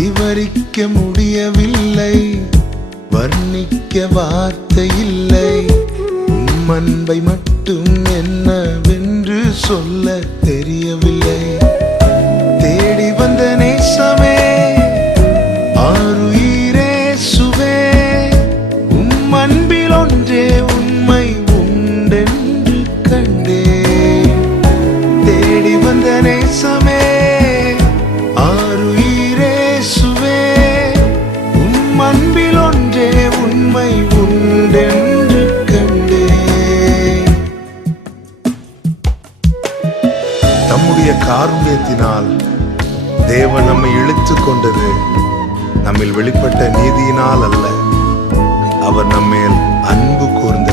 விவரிக்க முடியவில்லை, வர்ணிக்க வார்த்தை இல்லை. அன்பை மட்டும் என்னவென்று சொல்ல தெரியவில்லை. தேடி வந்த நேசமே, ஆருயிரே சுவே, அன்பில் ஒன்றே உண்மை உண்டென்று கண்டே. தேடி வந்த நேசமே, ஆருயிரே சுவே, அன்பில் ஒன்றே உண்மை உண்டென்று கண்டே. தம்முடைய காருண்யத்தினால் தேவன் நம்மை இழுத்துக் கொண்டது நம்மில் வெளிப்பட்ட நீதியினால் அல்ல, அவர் நம்மேல் அன்பு கூர்ந்த